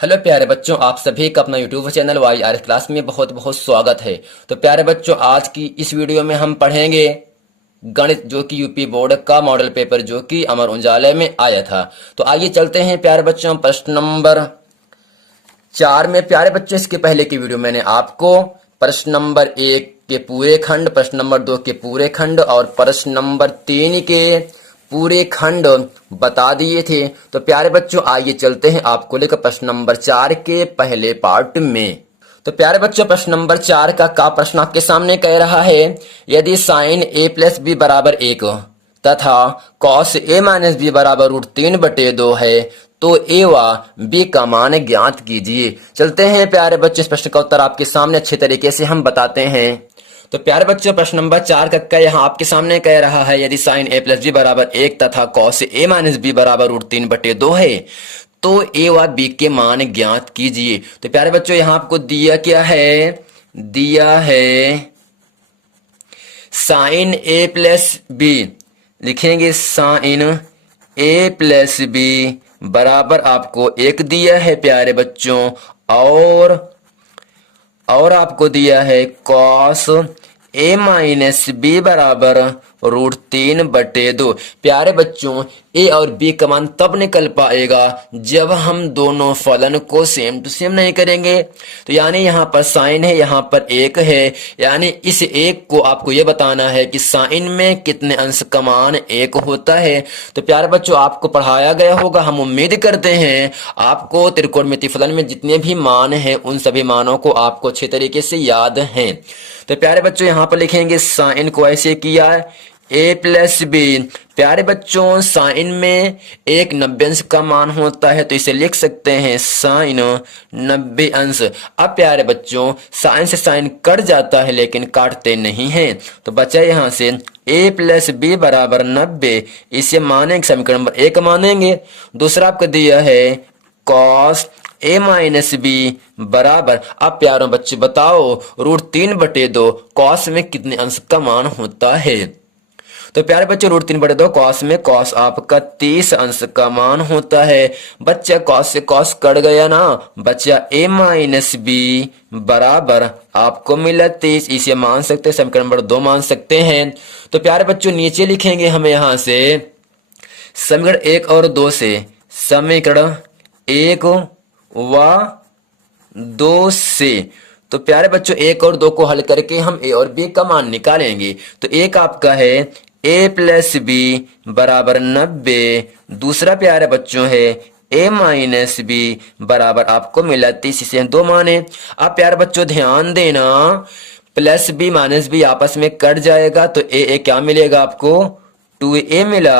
Hello प्यारे बच्चों, आप सभी का अपना यूट्यूब चैनल YRS क्लास में बहुत बहुत स्वागत है। तो प्यारे बच्चों, आज की इस वीडियो में हम पढ़ेंगे गणित, जो कि यूपी बोर्ड का मॉडल पेपर जो कि अमर उजाला में आया था। तो आइए चलते हैं प्यारे बच्चों प्रश्न नंबर 4 में। प्यारे बच्चों, इसके पहले की वीडियो मैंने आपको प्रश्न नंबर 1 के पूरे खंड, प्रश्न नंबर 2 के पूरे खंड और प्रश्न नंबर 3 के पूरे खंड बता दिए थे। तो प्यारे बच्चों, आइए चलते हैं आपको लेकर प्रश्न नंबर 4 के पहले पार्ट में। तो प्यारे बच्चों, प्रश्न नंबर 4 का प्रश्न आपके सामने कह रहा है, यदि साइन a प्लस बी बराबर 1 तथा कॉस a माइनस बी बराबर √3/2 है तो a व b का मान ज्ञात कीजिए। चलते हैं प्यारे बच्चों, इस प्रश्न का उत्तर आपके सामने अच्छे तरीके से हम बताते हैं। तो प्यारे बच्चों, प्रश्न नंबर 4 का यहाँ आपके सामने कह रहा है, यदि साइन a प्लस बी बराबर 1 तथा कॉस a माइनस बी बराबर √3/2 है तो a व b के मान ज्ञात कीजिए। तो प्यारे बच्चों, यहाँ आपको दिया क्या है, दिया है साइन a प्लस बी। लिखेंगे साइन a प्लस बी बराबर आपको 1 दिया है प्यारे बच्चों, और आपको दिया है कॉस a माइनस बी बराबर √3/2। प्यारे बच्चों, a और b का मान तब निकल पाएगा जब हम दोनों फलन को सेम टू सेम नहीं करेंगे। तो यानी यहाँ पर साइन है, यहाँ पर 1 है, यानी इस 1 को आपको ये बताना है कि साइन में कितने अंश का मान 1 होता है। तो प्यारे बच्चों, आपको पढ़ाया गया होगा, हम उम्मीद करते हैं आपको त्रिकोणमितीय फलन में जितने भी मान हैं उन सभी मानों को आपको अच्छे तरीके से याद हैं। तो प्यारे बच्चों, यहाँ पर लिखेंगे साइन को ऐसे किया a प्लस बी। प्यारे बच्चों, साइन में एक 90 अंश का मान होता है तो इसे लिख सकते हैं साइन 90 अंश। अब प्यारे बच्चों, साइन से साइन कट जाता है लेकिन काटते नहीं हैं, तो बचा यहाँ से a प्लस बी बराबर 90। इसे मानेंगे, समीकरण नंबर 1 मानेंगे। दूसरा आपको दिया है कॉस a माइनस बी बराबर, अब प्यारों बच्चे बताओ, √3/2 कॉस में कितने अंश का मान होता है। तो प्यारे बच्चे, √3/2 कॉस में कॉस आपका 30 अंश का मान होता है। बच्चा कॉस से कॉस कट गया ना, बच्चा a माइनस बी बराबर आपको मिला 30। इसे मान सकते हैं, समीकरण नंबर 2 मान सकते हैं। तो प्यारे बच्चों, नीचे लिखेंगे हमें यहाँ से समीकरण 1 और 2 से, समीकरण 1 व 2 से। तो प्यारे बच्चों, 1 और 2 को हल करके हम a और b का मान निकालेंगे। तो एक आपका है a प्लस बी बराबर 90। दूसरा प्यारे बच्चों है a माइनस बी बराबर आपको मिला 30। इसे 2 माने। अब प्यारे बच्चों ध्यान देना, प्लस बी माइनस बी आपस में कट जाएगा तो a क्या मिलेगा आपको, 2a मिला।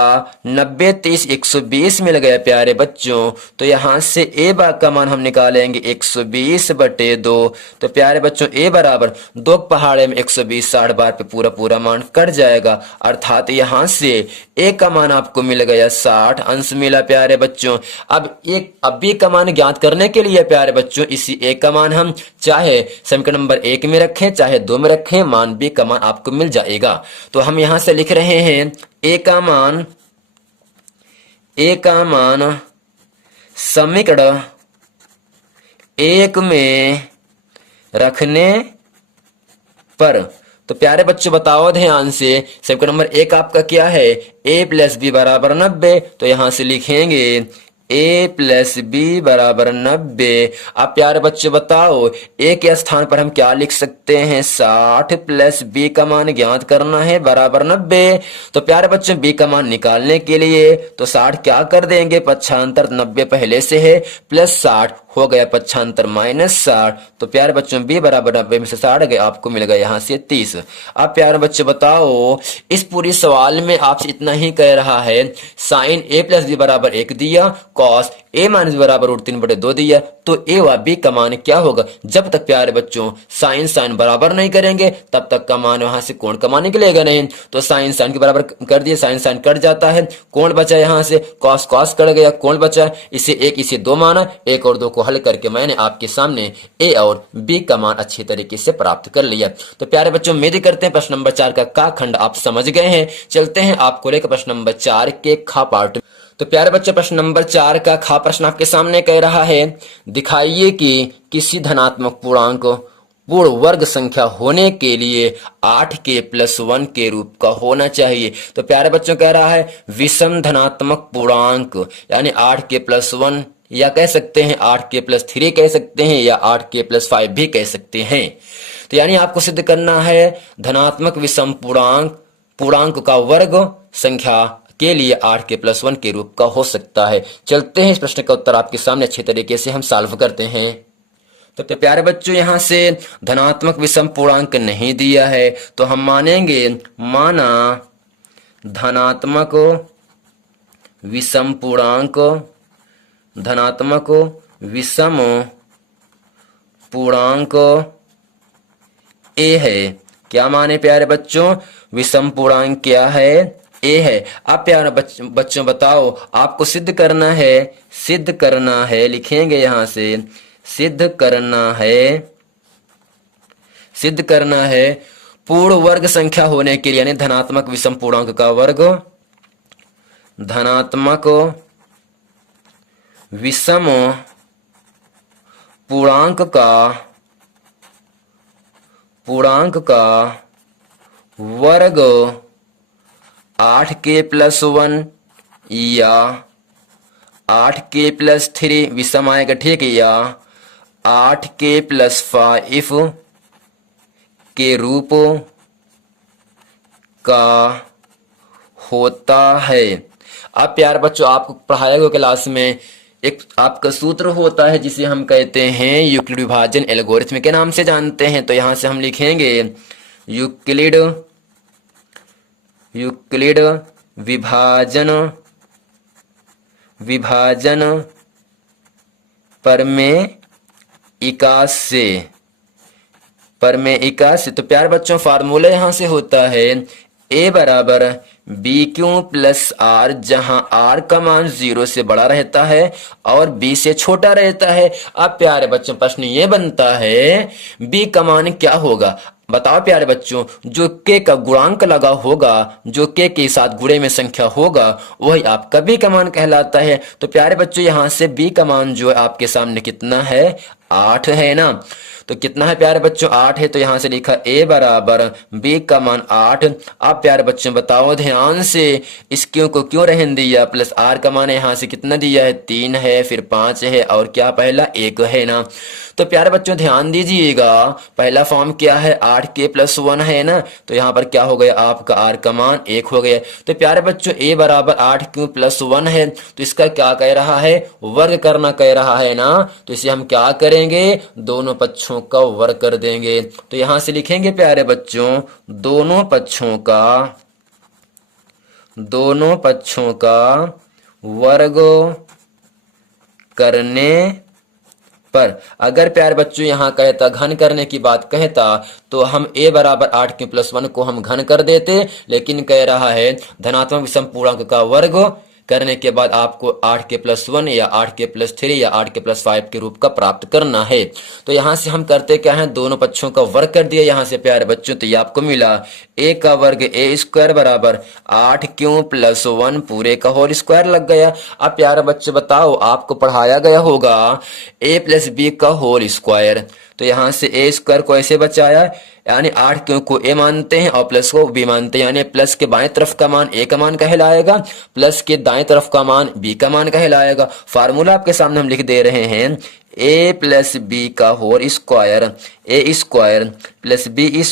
90 30 120 मिल गया प्यारे बच्चों। तो यहां से a का मान हम निकालेंगे 120/2। तो प्यारे बच्चों, a बराबर 2 पहाड़े में 120 60 बार पे पूरा पूरा मान कट जाएगा, अर्थात यहां से a का मान आपको मिल गया 60 अंश मिला प्यारे बच्चों। अब b का मान ज्ञात करने के लिए प्यारे बच्चों, इसी a का मान हम चाहे समीकरण नंबर 1 में रखें चाहे 2 में रखें, मान b का मान आपको मिल जाएगा। तो हम यहां से लिख रहे हैं a का मान समीकरण 1 में रखने पर। तो प्यारे बच्चों बताओ ध्यान से, समीकरण नंबर 1 आपका क्या है, a प्लस बी बराबर 90। तो यहां से लिखेंगे a प्लस बी बराबर 90। अब प्यारे बच्चे बताओ, a के स्थान पर हम क्या लिख सकते हैं, 60 प्लस b का मान ज्ञात करना है बराबर 90। तो प्यारे बच्चों, b का मान निकालने के लिए तो 60 क्या कर देंगे, पक्षांतर 90 पहले से है, प्लस 60 हो गया पक्षांतर -60। तो प्यारे बच्चों, b बराबर 90 में से 60 गए, आपको मिल गया यहाँ से 30। अब प्यारे बच्चे बताओ, इस पूरी सवाल में आपसे इतना ही कह रहा है, साइन a प्लस बी बराबर 1 दिया, कॉस a माइनस बराबर √3/2 दिया, तो a व b का मान क्या होगा। जब तक प्यारे बच्चों साइन साइन बराबर नहीं करेंगे तब तक का मान वहां से कोण का मान निकलेगा नहीं। तो साइन साइन के बराबर कर दिए, साइन साइन कट जाता है, कोण बचा यहाँ से, कॉस कॉस कट गया, कोण बचा। इसे 1 इसे 2 माना, 1 और 2 को हल करके मैंने आपके सामने a और b का मान अच्छे तरीके से प्राप्त कर लिया। तो प्यारे बच्चों, उम्मीद करते हैं प्रश्न नंबर 4 का खंड आप समझ गए हैं। चलते हैं आपको लेकर प्रश्न नंबर 4 के खा पार्ट। तो प्यारे बच्चों प्रश्न नंबर 4 का खा प्रश्न आपके सामने कह रहा है, दिखाइए कि किसी धनात्मक पूर्णांक पूर्ण वर्ग संख्या होने के लिए 8k+1 के रूप का होना चाहिए। तो प्यारे बच्चों कह रहा है विषम धनात्मक पूर्णांक यानी 8k+1 या कह सकते हैं 8k+3 कह सकते हैं या 8k+5 भी कह सकते हैं। तो यानी आपको सिद्ध करना है धनात्मक विषम पूर्णांक का वर्ग संख्या के लिए 8k+1 के रूप का हो सकता है। चलते हैं इस प्रश्न का उत्तर आपके सामने अच्छे तरीके से हम सॉल्व करते हैं। तो प्यारे बच्चों यहां से धनात्मक विषम पूर्णांक नहीं दिया है तो हम मानेंगे माना धनात्मक विषम पूर्णांक धनात्मक विषम पूर्णांक ए है। क्या माने प्यारे बच्चों, विषम पूर्णांक क्या है? ए है। अब प्यारे बच्चों बताओ, आपको सिद्ध करना है लिखेंगे यहां से सिद्ध करना है पूर्ण वर्ग संख्या होने के लिए यानी धनात्मक विषम पूर्णांक का वर्ग धनात्मक विषम पूर्णांक का वर्ग 8k+1 या 8k+3 विषम आएगा, ठीक है, या 8k+5 के रूप का होता है। अब प्यारे बच्चों आपको पढ़ाया गया क्लास में एक आपका सूत्र होता है जिसे हम कहते हैं यूक्लिड विभाजन एल्गोरिथम के नाम से जानते हैं। तो यहां से हम लिखेंगे यूक्लिड विभाजन प्रमेयिका से। तो प्यारे बच्चों फार्मूला यहां से होता है a बराबर BQ+R, जहां R का मान 0 से बड़ा रहता है और B से छोटा रहता है। अब प्यारे बच्चों प्रश्न ये बनता है B का मान क्या होगा? बताओ प्यारे बच्चों, जो k का गुणांक लगा होगा, जो k के साथ गुणे में संख्या होगा, वही आपका B का मान कहलाता है। तो प्यारे बच्चों यहां से B का मान जो है आपके सामने कितना है? 8 है ना। तो कितना है प्यारे बच्चों? 8 है। तो यहां से लिखा a बराबर b का मान 8। अब प्यारे बच्चों बताओ ध्यान से, इस क्यों को क्यों रहने दिया? प्लस r का मान यहां से कितना दिया है? 3 है, फिर 5 है और क्या पहला 1 है ना। तो प्यारे बच्चों ध्यान दीजिएगा, पहला फॉर्म क्या है? 8k+1 है ना। तो यहाँ पर क्या हो गया? आपका r का मान 1 हो गया। तो प्यारे बच्चों a बराबर 8q+1 है, तो इसका क्या कह रहा है? वर्ग करना कह रहा है ना। तो इसे हम क्या करेंगे? दोनों पक्षों का वर्ग कर देंगे। तो यहां से लिखेंगे प्यारे बच्चों दोनों पक्षों का वर्ग करने पर। अगर प्यारे बच्चों यहाँ कहता घन करने की बात कहता तो हम a बराबर 8k+1 को हम घन कर देते, लेकिन कह रहा है धनात्मक विषम पूर्णांक का वर्ग करने के बाद आपको 8k+1 या 8k+3 या 8k+5 के रूप का प्राप्त करना है। तो यहां से हम करते क्या है? दोनों पक्षों का वर्ग कर दिया यहां से प्यारे बच्चों। तो ये आपको मिला a का वर्ग a² बराबर 8q+1 पूरे का होल स्क्वायर लग गया। अब प्यारे बच्चे बताओ, आपको पढ़ाया गया होगा a+b का होल स्क्वायर। तो यहां से a² को ऐसे बचाया, यानी 8 को a मानते हैं और प्लस को b मानते हैं, यानी प्लस के बाएं तरफ का मान a का मान कहलाएगा, प्लस के दाएं तरफ का मान b का मान कहलाएगा। फार्मूला आपके सामने हम लिख दे रहे हैं a+b का whole square a² + b²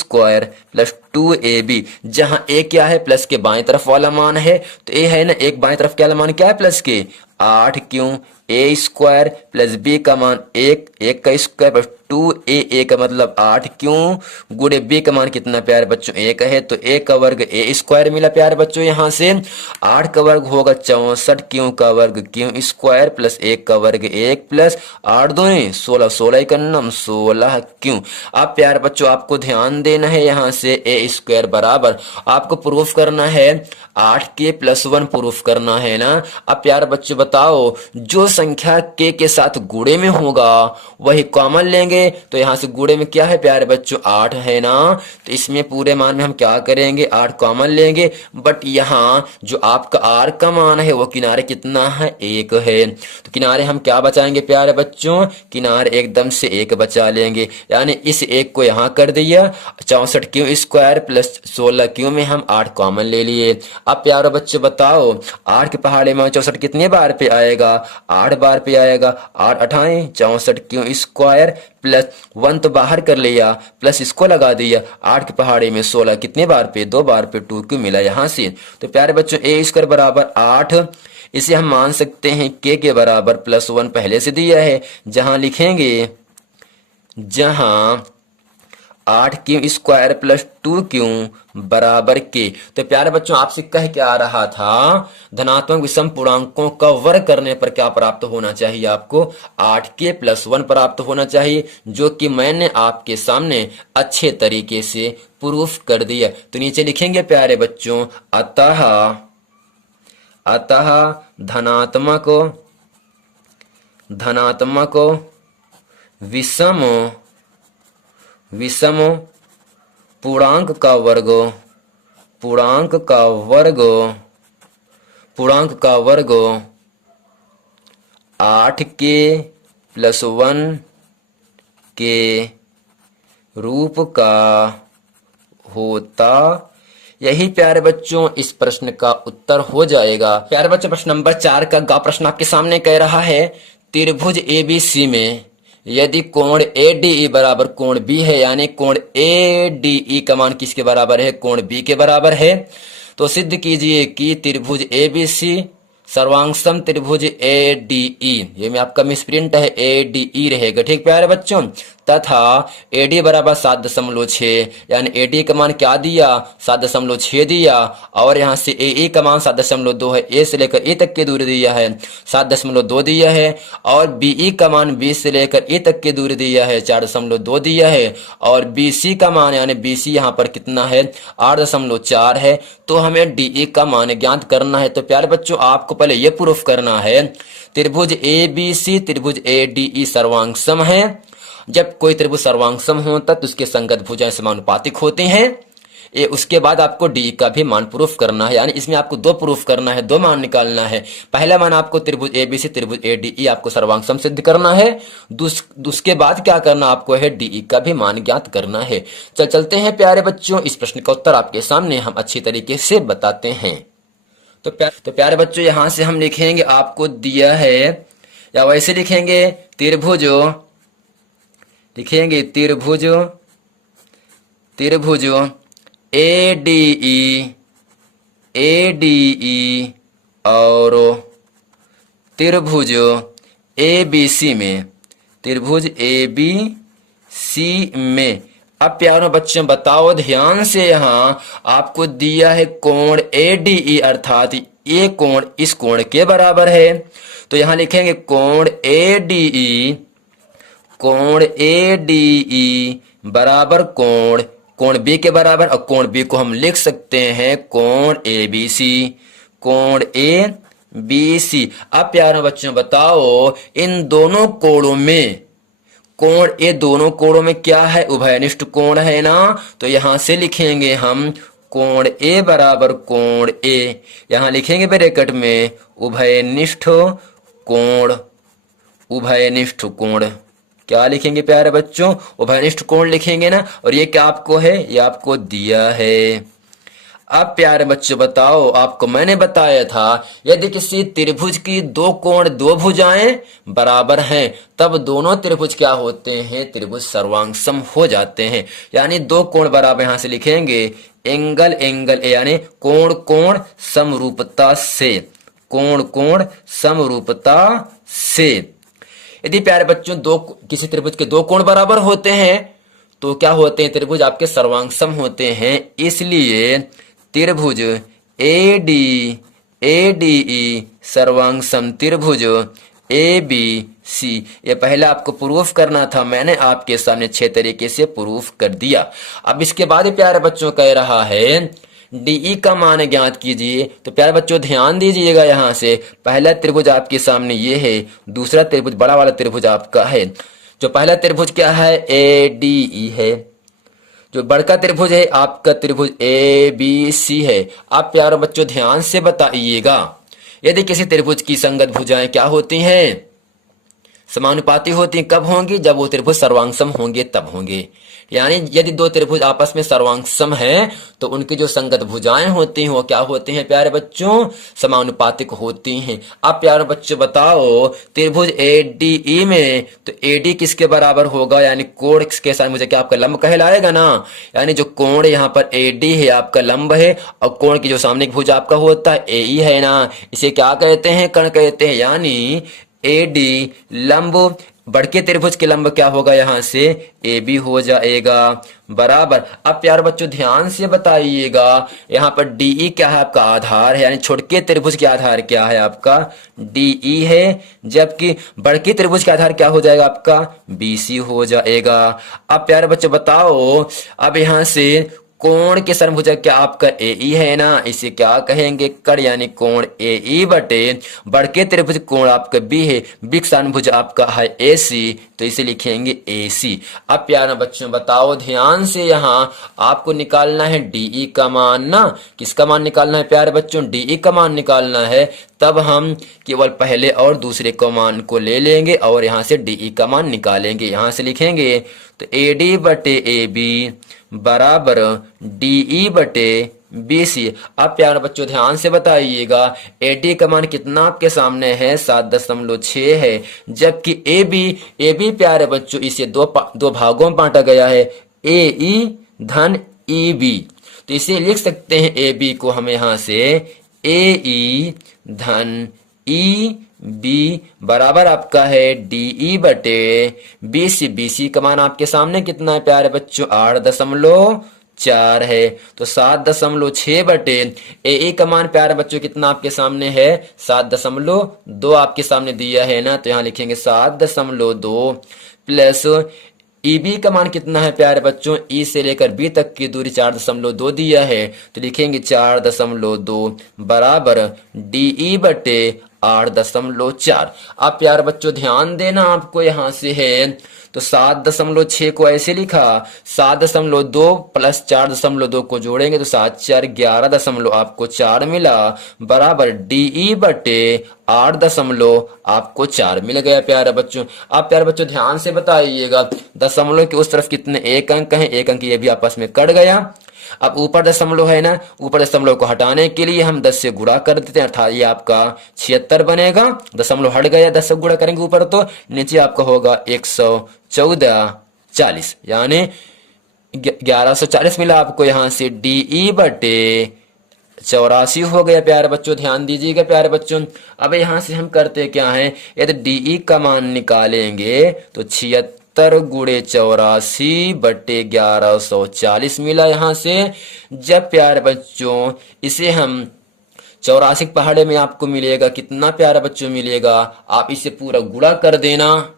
+ 2ab, जहां a क्या है? प्लस के बाएं तरफ वाला मान है, तो a है ना, एक बाएं तरफ क्या मान क्या है? प्लस के 8q a² + b का मान 1 का स्क्वायर + 2a का मतलब 8q गुणे b का मान कितना प्यारे बच्चों? 1 है। तो a का वर्ग a² मिला प्यारे बच्चों। यहां से 8 का वर्ग होगा 64, q का वर्ग q² + 1 का वर्ग 1 + 8 8 दूनी 16, 16 एक नम 16 क्यों। अब प्यारे बच्चों आपको ध्यान देना है, यहाँ से ए स्क्वायर बराबर आपको प्रूफ करना है 8k + 1 प्रूफ करना है ना। अब प्यारे बच्चों बताओ, जो संख्या k के साथ गुणे में होगा वही कॉमन लेंगे, तो यहाँ से गुणे में क्या है प्यारे बच्चों 8 है ना, तो इसमें पूरे मान में हम क्या करेंगे 8 कॉमन लेंगे। बट यहाँ जो आपका r का मान है वो किनारे कितना है 1 है, तो किनारे हम क्या बचाएंगे प्यारे बच्चों, किनारे एकदम से 1 बचा लेंगे, यानी इस 1 को यहाँ कर दिया 64 स्क्वायर प्लस 16 क्यों में हम 8 कॉमन ले लिए। अब प्यारे बच्चे बताओ 8 के पहाड़े में 64 कितने बार पे आएगा 8 बार पे आएगा, 8 अठाए 64 स्क्वायर प्लस 1 तो बाहर कर लिया प्लस इसको लगा दिया, 8 के पहाड़े में 16 कितने बार पे 2 बार पे 2 क्यों मिला यहाँ से। तो प्यारे बच्चों ए स्क्वायर बराबर 8, इसे हम मान सकते हैं के बराबर +1 पहले से दिया है, जहां लिखेंगे जहां 8 स्क्वायर प्लस 2 बराबर के। तो प्यारे बच्चों आपसे कह क्या आ रहा था, धनात्मक विषम पूर्णांकों का वर्ग करने पर क्या प्राप्त होना चाहिए, आपको 8k + 1 प्राप्त होना चाहिए, जो कि मैंने आपके सामने अच्छे तरीके से प्रूफ कर दिया। तो नीचे लिखेंगे प्यारे बच्चों अतः धनात्मक विषम पूर्णांक का वर्ग 8k + 1 के रूप का होता। यही प्यारे बच्चों इस प्रश्न का उत्तर हो जाएगा। प्यारे बच्चों प्रश्न नंबर 4 का गा प्रश्न आपके सामने कह रहा है, त्रिभुज ABC में यदि कोण ADE बराबर कोण B है, यानी कोण ADE का मान किसके बराबर है, कोण B के बराबर है, तो सिद्ध कीजिए कि त्रिभुज ABC सर्वांगसम त्रिभुज ADE, ये में आपका मिसप्रिंट है ADE रहेगा, ठीक प्यारे बच्चों, तथा AD बराबर 7.6, यानी AD का मान क्या दिया 7.6 दिया, और यहाँ से AE का मान 7.2 है, A से लेकर E तक की दूरी दिया है 7.2 दिया है, और BE का मान B से लेकर E तक की दूरी दिया है 4.2 दिया है, और BC का मान यानी BC यहाँ पर कितना है 8.4 है। तो हमें DE का मान ज्ञात करना है। तो प्यारे बच्चों आपको पहले ये प्रूफ करना है त्रिभुज ABC त्रिभुज ADE सर्वांगसम है। जब कोई त्रिभुज सर्वांगसम होता तो उसके संगत भुजाएं समानुपातिक होती हैं। ये उसके बाद आपको डी का भी मान प्रूफ करना है, यानी इसमें आपको 2 प्रूफ करना है, 2 मान निकालना है। पहला मान आपको त्रिभुज ABC त्रिभुज ADE आपको सर्वांगसम सिद्ध करना है, उसके बाद क्या करना आपको है DE का भी मान ज्ञात करना है। चलते हैं प्यारे बच्चों, इस प्रश्न का उत्तर आपके सामने हम अच्छी तरीके से बताते हैं। तो प्यारे बच्चों यहां से हम लिखेंगे आपको दिया है, या वैसे लिखेंगे त्रिभुज ADE और त्रिभुज ABC में अब प्यारों बच्चों बताओ ध्यान से, यहाँ आपको दिया है कोण ADE अर्थात ये कोण इस कोण के बराबर है। तो यहाँ लिखेंगे कोण ADE बराबर कोण B के बराबर, और कोण B को हम लिख सकते हैं कोण ABC। अब प्यारों बच्चों बताओ इन दोनों कोणों में ये दोनों कोणों में क्या है, उभयनिष्ठ कोण है ना। तो यहां से लिखेंगे हम कोण A बराबर कोण A, यहां लिखेंगे ब्रैकेट में उभयनिष्ठ कोण। क्या लिखेंगे प्यारे बच्चों, उभयनिष्ठ कोण लिखेंगे ना। और ये क्या आपको है, ये आपको दिया है। अब प्यारे बच्चों बताओ, आपको मैंने बताया था यदि किसी त्रिभुज की 2 कोण 2 भुजाएं बराबर हैं तब दोनों त्रिभुज क्या होते हैं, त्रिभुज सर्वांगसम हो जाते हैं। यानी 2 कोण बराबर यहां से लिखेंगे एंगल ए, यानी कोण समरूपता से। यदि प्यारे बच्चों किसी त्रिभुज के 2 कोण बराबर होते हैं तो क्या होते हैं, त्रिभुज आपके सर्वांगसम होते हैं। इसलिए त्रिभुज ADE सर्वांगसम त्रिभुज AB सी। ये पहले आपको प्रूफ करना था, मैंने आपके सामने अच्छे तरीके से प्रूफ कर दिया। अब इसके बाद प्यारे बच्चों कह रहा है डीई का मान ज्ञात कीजिए। तो प्यारे बच्चों ध्यान दीजिएगा, यहाँ से पहला त्रिभुज आपके सामने ये है, दूसरा त्रिभुज बड़ा वाला त्रिभुज आपका है। जो पहला त्रिभुज क्या है, ए डी ई है। जो बड़का त्रिभुज है आपका त्रिभुज ए बी सी है। आप प्यारे बच्चों ध्यान से बताइएगा, यदि किसी त्रिभुज की संगत भुजाएं क्या होती हैं, समानुपाती होती हैं। कब होंगी, जब वो त्रिभुज सर्वांगसम होंगे तब होंगे। यानी यदि दो त्रिभुज आपस में सर्वांगसम हैं तो उनकी जो संगत भुजाएं होती हैं वो क्या होती हैं प्यारे बच्चों, समानुपातिक होती हैं। अब प्यारे बच्चों बताओ त्रिभुज एडीई में तो एडी किसके बराबर होगा, यानी कोण के साथ मुझे क्या आपका लंब कहलाएगा ना। यानी जो कोण यहाँ पर एडी है आपका लंब है, और कोण की जो सामने भुज आपका होता है एई है ना, इसे क्या कहते हैं, कर्ण कहते हैं। यानी एडी लंब बड़के त्रिभुज के लंब क्या होगा, यहां से ए बी हो जाएगा बराबर। अब प्यारे बच्चों ध्यान से बताइएगा, यहाँ पर डीई क्या है आपका आधार है, यानी छोटके त्रिभुज के आधार क्या है आपका डीई है, जबकि बड़के त्रिभुज के आधार क्या हो जाएगा आपका बीसी हो जाएगा। अब प्यारे बच्चों बताओ, अब यहां से कोण के समभुजक क्या आपका एई है ना, इसे क्या कहेंगे कर्ण, यानी कोण एई बटे बड़के त्रिभुज कोण आपका बी है, बी का समभुज आपका है एसी, तो इसे लिखेंगे एसी। अब प्यारे बच्चों बताओ ध्यान से, यहाँ आपको निकालना है डीई का मान ना, किसका मान निकालना है प्यारे बच्चों, डीई का मान निकालना है। तब हम केवल पहले और दूसरे को मान को ले लेंगे और यहाँ से डीई का मान निकालेंगे। यहाँ से लिखेंगे तो एडी बटे ए बी बराबर डीई बटे बीसी। अब प्यारे बच्चों ध्यान से बताइएगा, एडी का मान कितना आपके सामने है 7.6 है, जबकि ए बी प्यारे बच्चों इसे दो भागों में बांटा गया है, ए ई धन ई बी। तो इसे लिख सकते हैं ए बी को हम यहाँ से ए ई धन ई बी बराबर आपका है डीई बटे बीसी। बीसी का मान आपके सामने कितना है प्यारे बच्चों 8.4 है, तो 7.6 बटे ए का मान प्यारे बच्चों कितना आपके सामने है 7.2 आपके सामने दिया है ना, तो यहाँ लिखेंगे 7.2 प्लस ईबी का मान कितना है प्यारे बच्चों, ई से लेकर बी तक की दूरी 4.2 दिया है, तो लिखेंगे 4.2 बराबर डीई बटे 8.4। अब प्यारे बच्चों ध्यान देना, आपको यहाँ से है तो 7.6 को ऐसे लिखा, 7.2 प्लस 4.2 को जोड़ेंगे तो 7 4 11 आपको 4 मिला बराबर डीई बटे 8 आपको 4 मिल गया प्यारे बच्चों। अब प्यारे बच्चों ध्यान से बताइएगा, दशमलव के उस तरफ कितने एक अंक हैं, एक अंक ये भी आपस में कट गया। अब ऊपर दशमलव है ना, ऊपर दशमलव को हटाने के लिए हम 10 से गुणा कर देते हैं, अर्थात ये आपका 76 बनेगा। दशमलव हट गया, 10 से गुणा करेंगे ऊपर तो नीचे आपका होगा 114 यानी 1140 मिला आपको यहाँ से डीई बटे 84 हो गया प्यारे बच्चों। ध्यान दीजिएगा प्यारे बच्चों, अब यहाँ से हम करते क्या है, यदि डीई का मान निकालेंगे तो 76 गुणे 84 बटे 1140 मिला यहाँ से। जब प्यारे बच्चों इसे हम 84 पहाड़े में आपको मिलेगा कितना प्यारे बच्चों मिलेगा, आप इसे पूरा गुणा कर देना।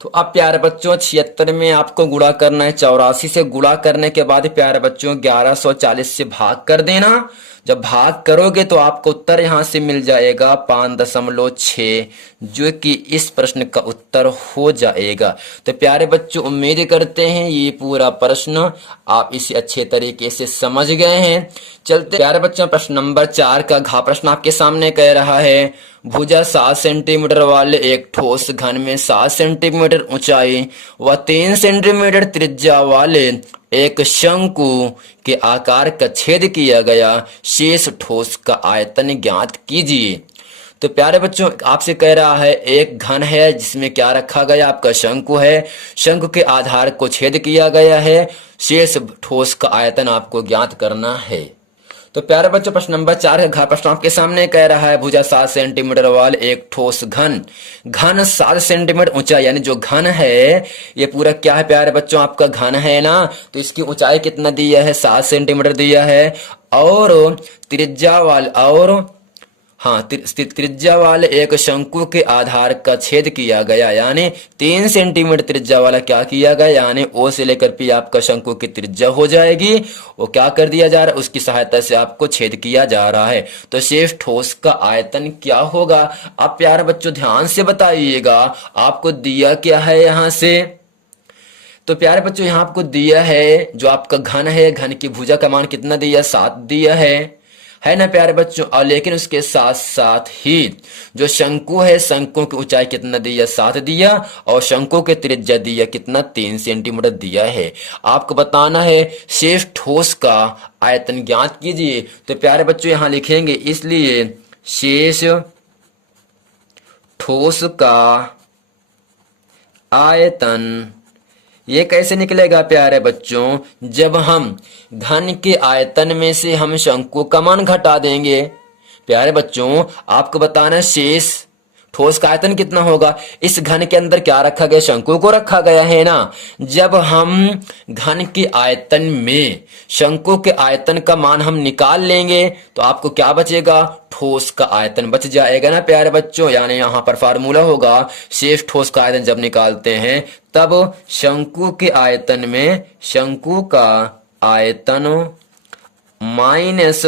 तो अब प्यारे बच्चों 76 में आपको गुणा करना है, 84 से गुणा करने के बाद प्यारे बच्चों 1140 से भाग कर देना। जब भाग करोगे तो आपको उत्तर यहां से मिल जाएगा 5.6, जो कि इस प्रश्न का उत्तर हो जाएगा। तो प्यारे बच्चों उम्मीद करते हैं ये पूरा प्रश्न आप इसे अच्छे तरीके से समझ गए हैं। चलते प्यारे बच्चों प्रश्न नंबर 4 का घ प्रश्न आपके सामने कह रहा है, भुजा 7 सेंटीमीटर वाले एक ठोस घन में 7 सेंटीमीटर ऊंचाई व 3 सेंटीमीटर त्रिज्या वाले एक शंकु के आकार का छेद किया गया शेष ठोस का आयतन ज्ञात कीजिए। तो प्यारे बच्चों आपसे कह रहा है एक घन है जिसमें क्या रखा गया, आपका शंकु है, शंकु के आधार को छेद किया गया है, शेष ठोस का आयतन आपको ज्ञात करना है। तो प्यारे बच्चों प्रश्न नंबर 4 का प्रश्न आपके सामने कह रहा है, भुजा 7 सेंटीमीटर वाले एक ठोस घन 7 सेंटीमीटर ऊंचा, यानी जो घन है ये पूरा क्या है प्यारे बच्चों आपका घन है ना, तो इसकी ऊंचाई कितना दिया है 7 सेंटीमीटर दिया है, और त्रिज्या वाले और हाँ, त्रिज्या वाले एक शंकु के आधार का छेद किया गया, यानी 3 सेंटीमीटर त्रिज्या वाला क्या किया गया, यानी ओ से लेकर पी आपका शंकु की त्रिज्या हो जाएगी। वो क्या कर दिया जा रहा है, उसकी सहायता से आपको छेद किया जा रहा है। तो शेष ठोस का आयतन क्या होगा, आप प्यारे बच्चों ध्यान से बताइएगा। आपको दिया क्या है यहाँ से, तो प्यारे बच्चों यहाँ आपको दिया है जो आपका घन है, घन की भुजा का मान कितना दिया, 7 दिया है ना प्यारे बच्चों। और लेकिन उसके साथ साथ ही जो शंकु है, शंकु की ऊंचाई कितना दिया, 7 दिया, और शंकु के त्रिज्या दिया कितना, 3 सेंटीमीटर दिया है। आपको बताना है शेष ठोस का आयतन ज्ञात कीजिए। तो प्यारे बच्चों यहाँ लिखेंगे, इसलिए शेष ठोस का आयतन ये कैसे निकलेगा प्यारे बच्चों, जब हम घन के आयतन में से हम शंकु का मान घटा देंगे। प्यारे बच्चों आपको बताना है शेष ठोस का आयतन कितना होगा। इस घन के अंदर क्या रखा गया, शंकु को रखा गया है ना। जब हम घन के आयतन में शंकु के आयतन का मान हम निकाल लेंगे तो आपको क्या बचेगा, ठोस का आयतन बच जाएगा ना प्यारे बच्चों। यानी यहाँ पर फार्मूला होगा, शेष ठोस का आयतन जब निकालते हैं तब शंकु के आयतन में शंकु का आयतन माइनस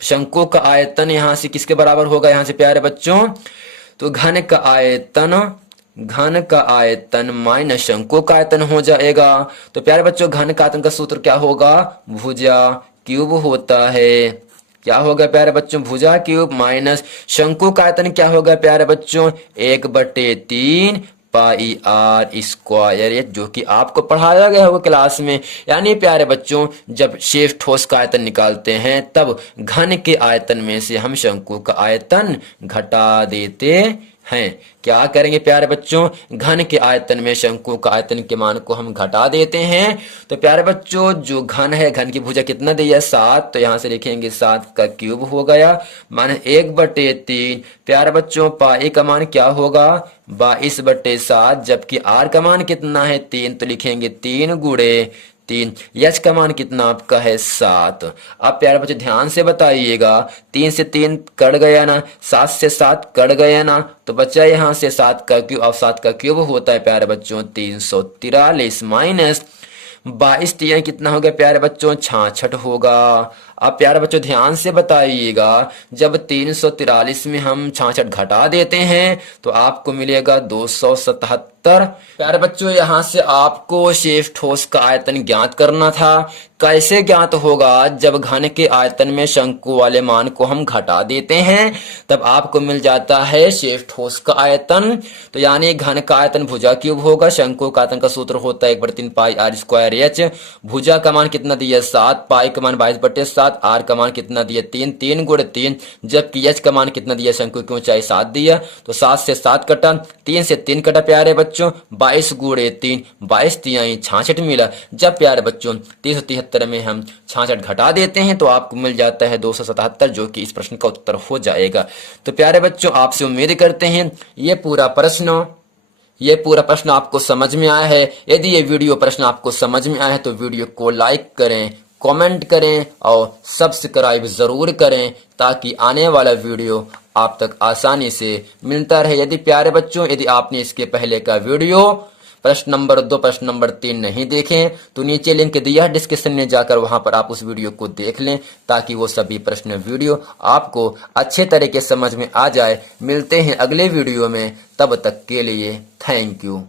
शंकु का आयतन यहां से किसके बराबर होगा, यहां से प्यारे बच्चों, तो घन का आयतन माइनस शंकु का आयतन हो जाएगा। तो प्यारे बच्चों घन का आयतन का सूत्र क्या होगा, भुजा क्यूब होता है। क्या होगा प्यारे बच्चों, भुजा क्यूब माइनस शंकु का आयतन क्या होगा प्यारे बच्चों, 1/3 पाई आर स्क्वायर, जो कि आपको पढ़ाया गया होगा क्लास में। यानी प्यारे बच्चों जब शेष ठोस का आयतन निकालते हैं तब घन के आयतन में से हम शंकु का आयतन घटा देते हैं। क्या करेंगे प्यारे बच्चों, घन के आयतन में शंकु का आयतन के मान को हम घटा देते हैं। तो प्यारे बच्चों जो घन है, घन की भुजा कितना दिया, 7, तो यहां से लिखेंगे 7 का क्यूब हो गया माने 1/3। प्यारे बच्चों पाई का मान क्या होगा, 22/7, जबकि आर का मान कितना है, 3, तो लिखेंगे 3 गुणे 3। यच का मान कितना आपका है, 7। अब प्यारे बच्चे ध्यान से बताइएगा, 3 से 3 कट गया ना, 7 से 7 कट गया ना, तो बच्चा यहाँ से 7 का क्यूब, अब 7 का क्यूब होता है प्यारे बच्चों 343 माइनस 22, कितना हो गया प्यारे बच्चों, 66 होगा। अब प्यारे बच्चों ध्यान से बताइएगा, जब 343 में हम 66 घटा देते हैं तो आपको मिलेगा 277। प्यारे बच्चों यहाँ से आपको शेष ठोस का आयतन ज्ञात करना था। कैसे ज्ञात होगा, जब घन के आयतन में शंकु वाले मान को हम घटा देते हैं तब आपको मिल जाता है शेष ठोस का आयतन। तो यानी घन का आयतन भुजा क्यूब होगा, शंकु का आयतन का सूत्र होता है 1/3 पाई आर स्क्वायर एच। भुजा का मान कितना दिया, 7, पाई का मान 22/7, आर का मान कितना दिया, 3, 3 गुणे 3, जबकि एच का मान कितना दिया, शंकु की ऊंचाई 7 दिया, तो 7 से 7 कटा, 3 से 3 कटा प्यारे बच्चों, 22 गुणे 3, 22 × 66 मिला। जब प्यारे बच्चों 373 में हम 66 घटा देते हैं तो आपको मिल जाता है 277, जो कि इस प्रश्न का उत्तर हो जाएगा। तो प्यारे बच्चों आपसे उम्मीद करते हैं ये पूरा प्रश्न आपको समझ में आया है। यदि ये वीडियो प्रश्न आपको समझ में आया है तो वीडियो को लाइक करें, कमेंट करें और सब्सक्राइब जरूर करें, ताकि आने वाला वीडियो आप तक आसानी से मिलता रहे। यदि प्यारे बच्चों यदि आपने इसके पहले का वीडियो प्रश्न नंबर 2, प्रश्न नंबर 3 नहीं देखें तो नीचे लिंक दिया है डिस्क्रिप्शन में, जाकर वहां पर आप उस वीडियो को देख लें, ताकि वो सभी प्रश्न वीडियो आपको अच्छे तरीके समझ में आ जाए। मिलते हैं अगले वीडियो में, तब तक के लिए थैंक यू।